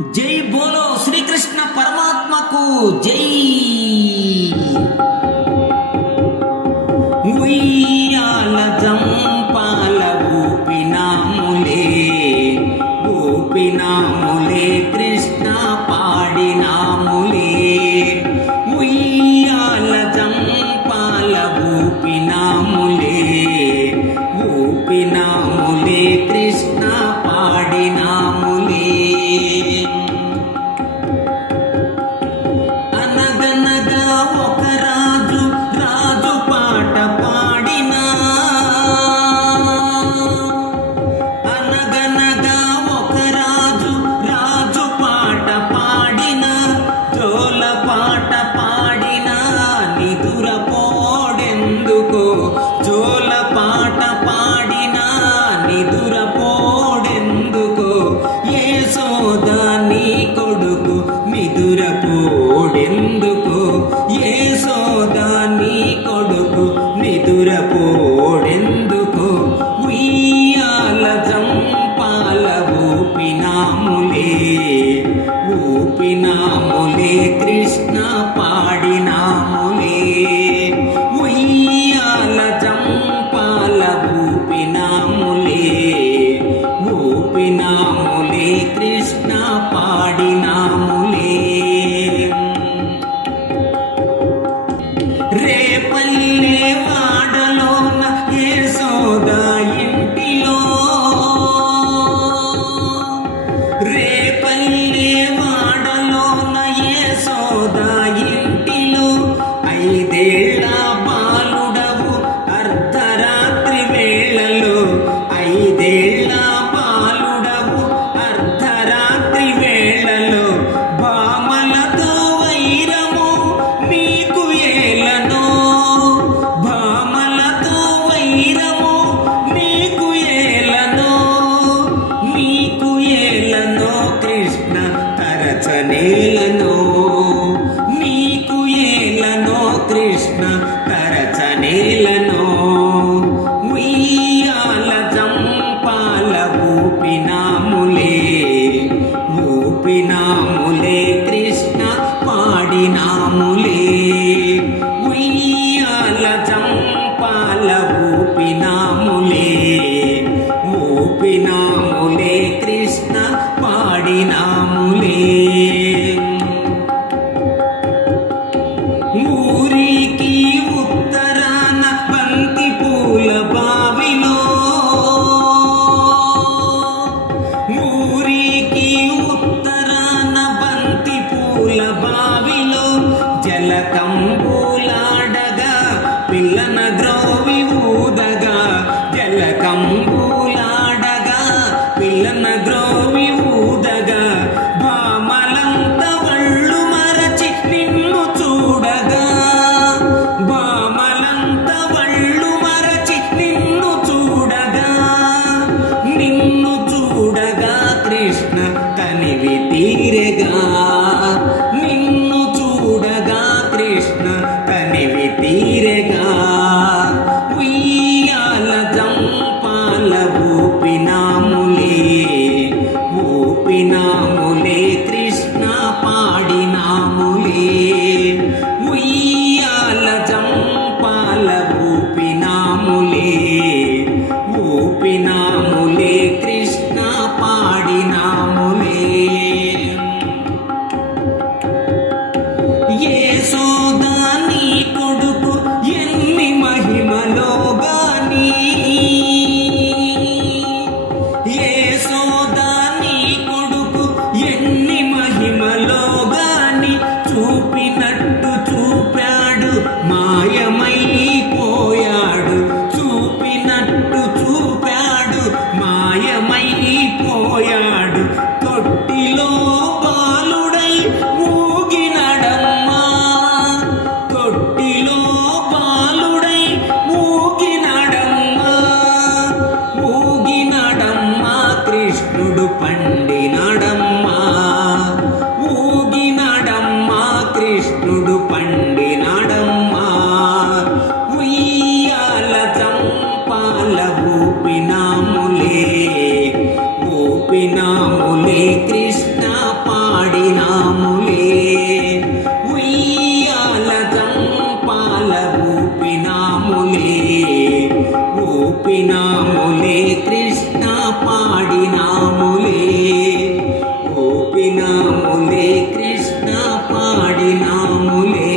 జై బోలో శ్రీకృష్ణ పరమాత్మకు జై. जोल पाट పాడినాములే ఊపినాములే కృష్ణ పాడినాములే. ఉయ్యాల చంపాల ఊపినాములే ఊపినాములే కృష్ణ పాడినాములే. ఊ tão need. ఓపినాములే కృష్ణ పాడినాములే. ఓపినాములే కృష్ణ పాడినాములే.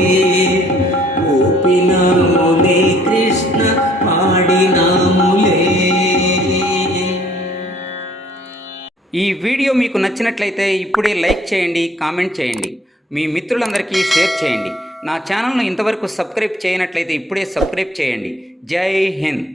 ఓపినాములే కృష్ణ పాడినాములే. ఈ వీడియో మీకు నచ్చినట్లయితే ఇప్పుడే లైక్ చేయండి కామెంట్ చేయండి. మీ మిత్రులందరికీ షేర్ చేయండి. నా ఛానల్ను ఇంతవరకు సబ్స్క్రైబ్ చేయనట్లయితే ఇప్పుడే సబ్స్క్రైబ్ చేయండి. జై హింద్.